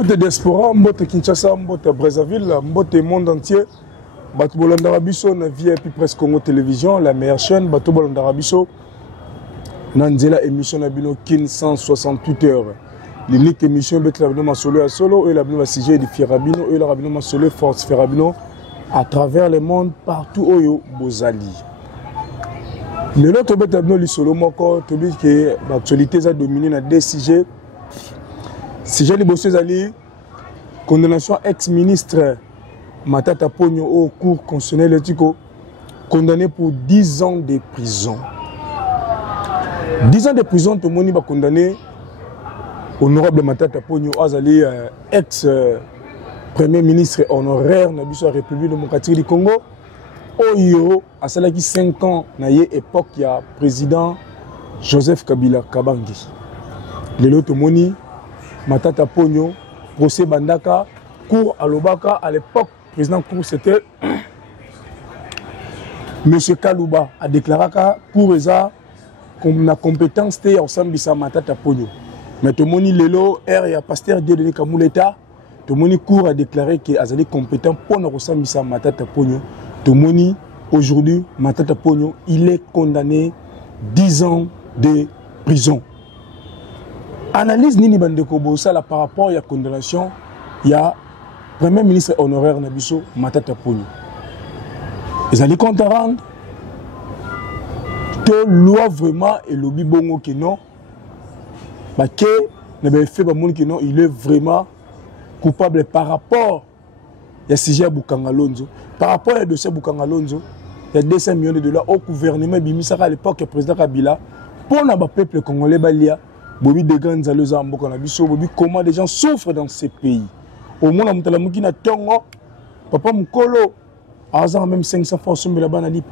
Mbote diaspora, mbote Kinshasa, mbote Brazzaville, mbote monde entier. Bato Bolanda Rabiso, na VIP Presse Congo Télévision, la meilleure chaîne. Bato Bolanda Rabiso, Nanzela émission Nabino Kin 168 heures. L'unique émission bet la Bino Solo à Solo et la Bino Sigé de Fierabino et la Bino Solo Force Fierabino à travers le monde partout Oyo Bozali. Le lot bet la Bino li Solo moko to bi que l'actualité a dominé na deux sujets. Sujet li Bossé Zali condamnation ex-ministre Matata Pogno au cours constitutionnel éthico condamné pour 10 ans de prison. 10 ans de prison, tout le monde va condamner honorable Matata Pogno Azali, ex-premier ministre honoraire de la République démocratique du Congo. Oyo, à cela qui 5 ans, dans l'époque, il y a président Joseph Kabila Kabangi. Le lot moni Matata Pogno, procès Bandaka, cour à Lobaka, à l'époque, président cour c'était M. Kalouba a déclaré que pour ça, comme la compétence était ensemble de Matata Pogno. Mais tout le monde lelo et a pasteur Dieudonné Kamouleta, tout le monde cour a déclaré qu'il est compétent pour nous ensemble de Matata Pogno. Tout le monde aujourd'hui Matata Pogno, il est condamné 10 ans de prison. Analyse Nini Bandeko Bosala par rapport à la condamnation, il y a Premier ministre honoraire Nabiso Matata Pogno. Ils allaient compte rendre que loi vraiment et lobby bongo que non, que il est vraiment coupable par rapport à sujet Boukangalonzo. Par rapport à dossier Boukangalonzo, il y a 200 millions de dollars au gouvernement Bimisaka à l'époque le président Kabila pour le peuple congolais balia, bobi de grandes aleuses en Bokanabiso, bobi comment les gens souffrent dans ces pays. Au moins on a na tongo, papa mukolo, à même 500 francs sur la banalip.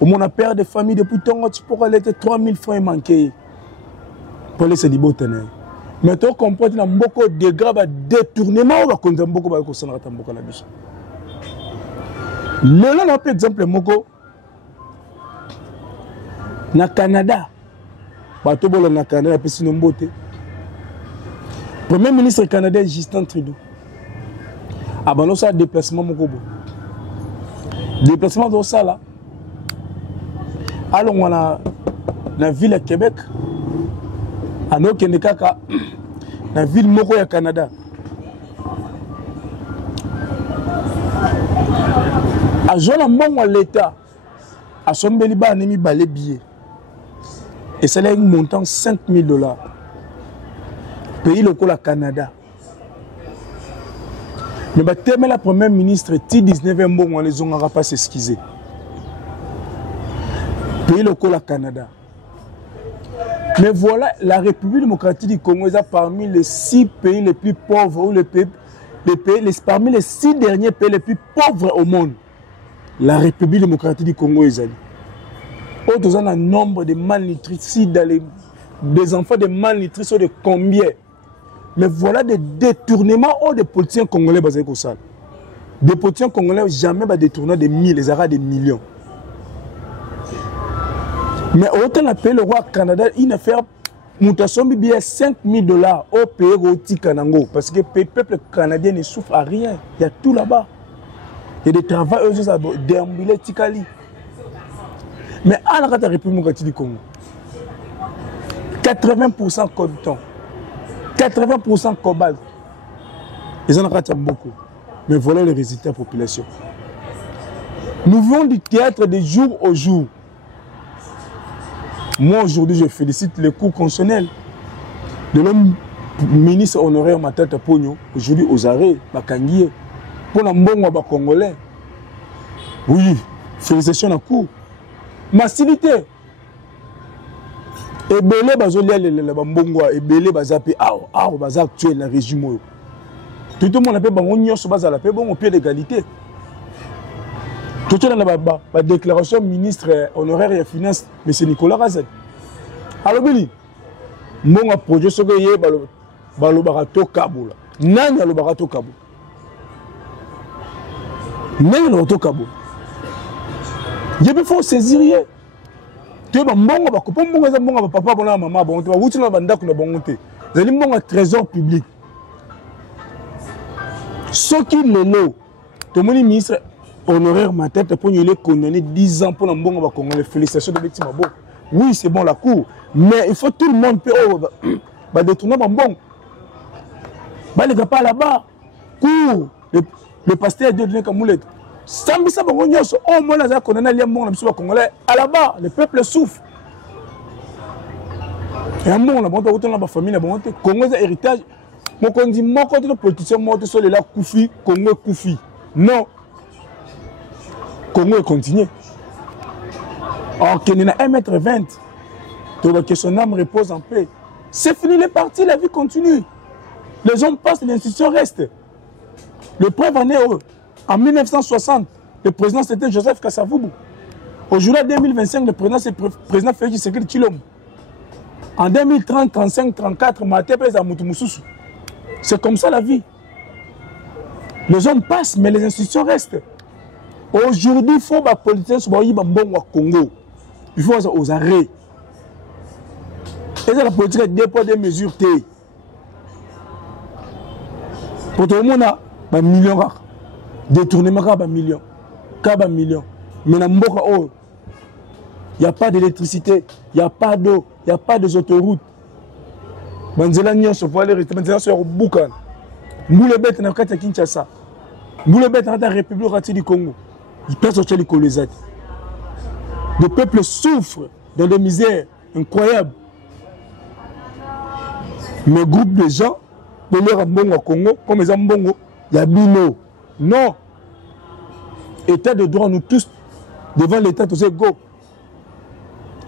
Au moins on a père de famille depuis tongo, tu pourras aller 3000 francs manqués. Pour les sédibotene. Mais tu comprends qu'il y a beaucoup de graves détournements ou qu'on a beaucoup de choses à faire. Le là, par exemple, moko na Canada, bato bolo na Canada, pesi nombote. Premier ministre canadien Justin Trudeau. Abano sa déplacement moko bo. Déplacement de ça là. Alors on a la ville de Québec. Ano kende kaka na ville moko ya Canada. A jona mbongo l'État a sombeli ba nemi balé billet. Et c'est là un montant $5,000. Pays local à Canada. Mais ba teme la première ministre T19 mbongo les ont pas s'excuser. Pays local à Canada. Mais voilà, la République démocratique du Congo est parmi les 6 pays les plus pauvres, ou parmi les 6 derniers pays les plus pauvres au monde. La République démocratique du Congo est allée. Autres ont un nombre de malnutris, des enfants de malnutris sont de combien? Mais voilà des détournements ou des politiciens congolais basés comme ça. Des politiciens congolais jamais détourner des milliers, les arabes des millions. Mais autant appelé le roi Canada, il a fait mutation de $5,000 au pays au Kanango. Parce que le peuple canadien ne souffre à rien. Il y a tout là-bas. Il y a des travaux, eux, à déambuler Tikali. Mais à la République démocratique du Congo, 80% coton, 80% cobalt. Ils en ont beaucoup. Mais voilà les résultats de la population. Nous vivons du théâtre de jour au jour. Moi, aujourd'hui, je félicite le cours constitutionnel de l'homme ministre honoraire Matata Pogno, aujourd'hui aux arrêts, Bakangié, pour la mbongo à Congolais. Oui, félicitations à la cour. Massivité. Et belé bazolia la mbongo et belé bazapi bazak tuer le régime. Tout le monde appelle bangonio sur base à la paix, bon au pied d'égalité. Tout le monde a la déclaration ministre honoraire et finance, M. Nicolas Razet. Alors, Billy, mon projet ce que y est, le barato Kaboul. Nani le barato Kaboul. Nani le barato Kaboul. Il faut saisir. Tu es bon, papa, bon, maman, bon, tu vas où tu vas bon, tu vas bon, trésor public. Ce qui le lot, tout le monde ministre honoraire ma tête pour il est condamné 10 ans pour l'embon va Congolais. Félicitations de Betty Mabo. Oui, c'est bon la cour, mais il faut tout le monde peut détourner mon bon. Les gars pas là-bas. Cour, le pasteur Dieu donné comme moulette. Sambi ça bon nyos, oh moi là condamné les mon na Congolais. À là-bas, le peuple souffre. Et un bon là bon retourner dans ma famille là bon Congolais héritage. Moi quand dit moi quand le politicien moi sur les là Koufi, Congo Koufi. Non. Congo continue. Or qu'il y a 1m20. Donc que son âme repose en paix. C'est fini les partis, la vie continue. Les hommes passent, l'institution reste. Le preuve en est en 1960, le président c'était Joseph Kasavubu. Aujourd'hui, en 2025, le président c'est le président Félix Tshisekedi Tshilombo. En 2030, 35, 34, c'est comme ça la vie. Les hommes passent, mais les institutions restent. Aujourd'hui, il faut que les politiciens soient au Congo. Il faut aux arrêts. Et la politique est dépôt des mesures. Pour tout le monde, il y a millions. Détournement, il y a millions. Mais il n'y a pas d'électricité, il n'y a pas d'eau, il n'y a pas d'autoroutes. Manzela nyonso voile rester manzela sur Bukan. Moule bête na kati Kinshasa. Moule bête na République du Congo. Il peut sortir les colonisateurs. Le peuple souffre dans des misères incroyables. Mais groupe de gens, de leur ambongo au Congo, comme les ambongo, il y a bino. Non. État de droit, nous tous, devant l'État, tous égaux.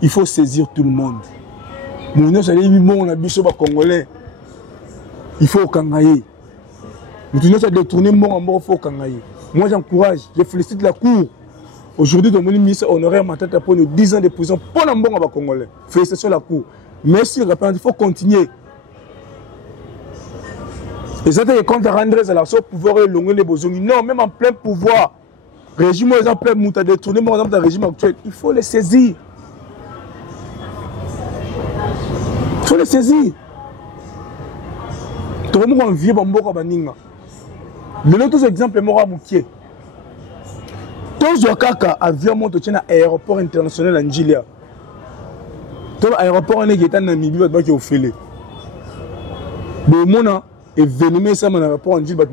Il faut saisir tout le monde. Nous sommes Congolais. Il faut kangaye. Nous devons détourner mon mort, il faut kangaye. Moi j'encourage, je félicite la Cour. Aujourd'hui, le ministre honoraire m'a tête pour nous 10 ans de prison pour les bon Congolais. Félicitations à la Cour. Merci, il faut continuer. Et ça, c'est quand rendre la sauce pouvoir éloigner les besoins. Non, même en plein pouvoir, régime en plein mouta détourner mon exemple régime actuel, il faut les saisir. Il faut les saisir. Tout le monde vit dans le baninga. L'autre exemple est Mora Moukié. Tous les kaka avion monte à l'aéroport international en Nigeria. Tout l'aéroport est en Namibie, il y a au filet. Le monde est venu à l'aéroport en Nigeria.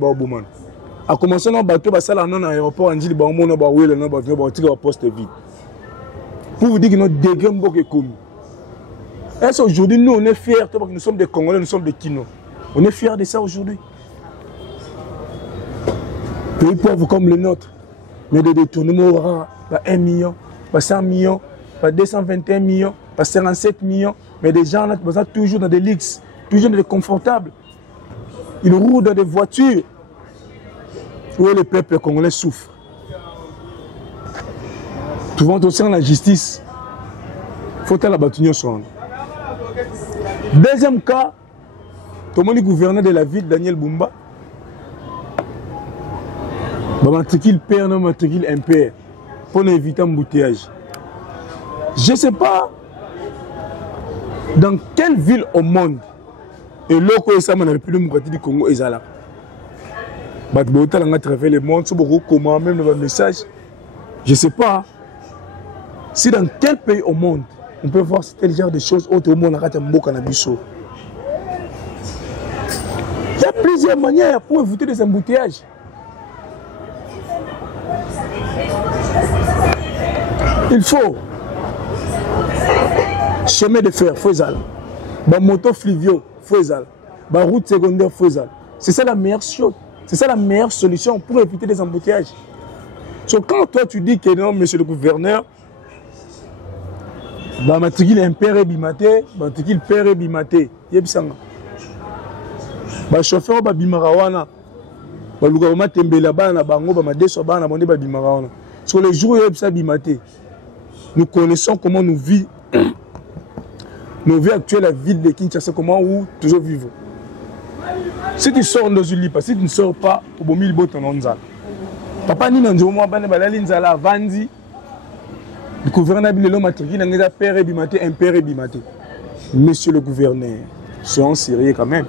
A commencé à bateau à l'aéroport en Nigeria, on a poste vide. Pour vous dire que notre degré est commis. Est-ce qu'aujourd'hui, nous, on est fiers, nous sommes des Congolais, nous sommes des Kino. On est fiers de ça aujourd'hui. Pays pauvres comme le nôtre, mais des détournements, 1 million, 100 millions, 221 millions, 57 millions, mais des gens là, toujours dans des luxes, toujours dans des confortables. Ils roulent dans des voitures où le peuple congolais souffre. Souvent aussi dans la justice, il faut la bâtonnière sur. Deuxième cas, tout le monde est gouverneur de la ville, Daniel Bumba. Matricule père, non matricule impère, pour éviter l'embouteillage. Je ne sais pas dans quelle ville au monde, et là, quand ça, la République démocratique du Congo est là. Mais si on a traversé le monde, comment même le message, je ne sais pas si dans quel pays au monde on peut voir tel genre de choses autre monde a raté un beau cannabis. Il y a plusieurs manières pour éviter des embouteillages. Il faut chemin de fer, Fouezal, moto fluvio, Fouezal, route secondaire, Fouezal. C'est ça la meilleure chose, c'est ça la meilleure solution pour éviter des embouteillages. So, quand toi tu dis que non, monsieur le gouverneur, matricule impère et bimaté, matricule père et bimaté, yebisanga. Chauffeur bimarawana, baluga tembela bana bango bamadeso bana bonde bimarawana. Sur les jours où bimaté, nous connaissons comment nous vivons actuelle la ville de Kinshasa, comment où toujours vivre. Si tu sors dans une lipa, si tu ne sors pas, au bon milieu ton onzal. Papa ni nanjo moi bana balali nzala vandi. Le gouverneur bilelo matricule n'engeza père et bimaté, impère et bimaté. Monsieur le gouverneur, soyons sérieux quand même.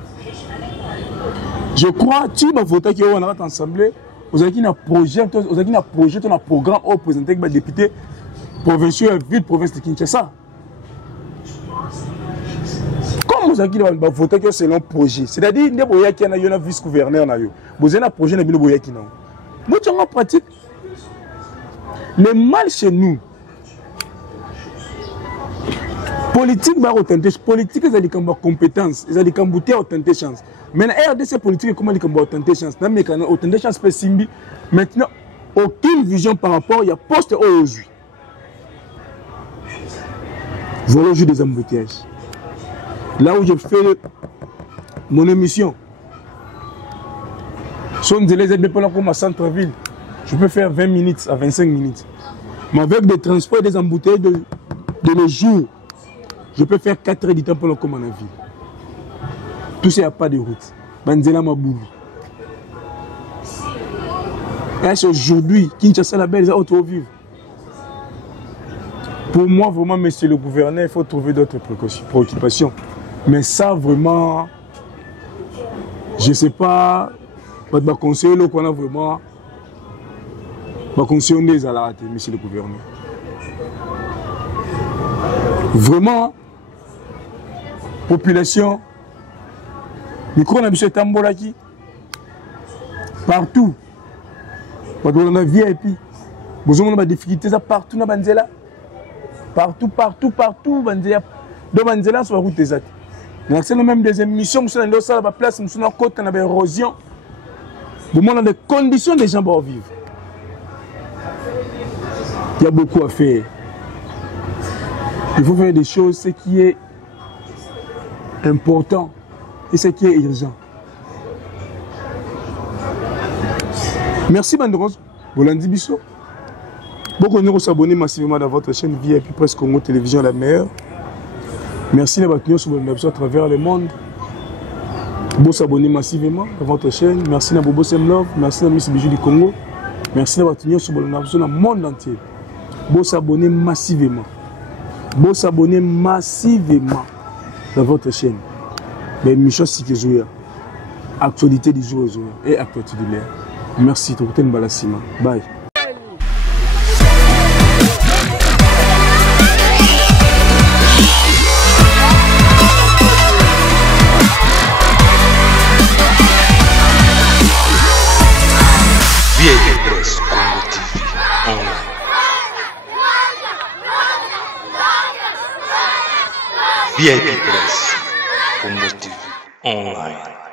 Je crois que tu vas voter qui on a ensemble. Vous avez un projet, un programme au présenté avec les députés provinciaux et ville province de Kinshasa. Comme vous avez voté selon le projet, c'est-à-dire que vous avez un vice-gouverneur, vous avez un projet de Boyaki. Nous avons en pratique. Le mal chez nous, politique, politique, ils ont des compétences, ils ont des autant chance. Maintenant, RDC politique, comment ils ont autant de chance? Autant de chance spécifiques. Maintenant, aucune vision par rapport, il y a poste aujourd'hui. Voilà le jeu des embouteillages. Là où je fais mon émission, si on les aide comme à centre-ville, je peux faire 20 minutes à 25 minutes. Mais avec des transports et des embouteillages de nos jours, je peux faire 4 heures du temps pour comme en ville. Tout ça, il n'y a pas de route. Banzela Maboulou. Et aujourd'hui, Kinshasa la belle, ils ont vivre. Pour moi, vraiment, monsieur le gouverneur, il faut trouver d'autres préoccupations. Mais ça, vraiment, je ne sais pas, je vais conseiller qu'on a vraiment. Je vais conseiller à la rater, monsieur le gouverneur. Vraiment, population, micro na monsieur Tambolaki, partout, on a VIP, vous avez des difficultés partout dans Banzela, partout, Banzela, dans Banzela sur la route des athées. C'est même des émissions, nous sommes dans la place, nous sommes dans la côte, on a l'érosion. Vous montrez les conditions des gens pour vivre. Il y a beaucoup à faire. Il faut faire des choses, ce qui est important et ce qui est urgent. Merci Banderos, Bolandi Bisso. Beaucoup de nous abonnés massivement dans votre chaîne VIP Presse Congo Télévision La Meilleure. Merci d'avoir tenu sur à travers le monde. Vous s'abonner massivement dans votre chaîne. Merci à Bobo Semlov, merci à Miss Bijou du Congo. Merci d'avoir tenu sur le monde entier. Vous s'abonner massivement. Vous s'abonner massivement dans votre chaîne. Mais Michel Sikizouya, actualité du jour et actualité de l'air. Merci, Tokoten Balassima. Bye. VIP Presse Congo TV online. VIP Presse Congo TV online.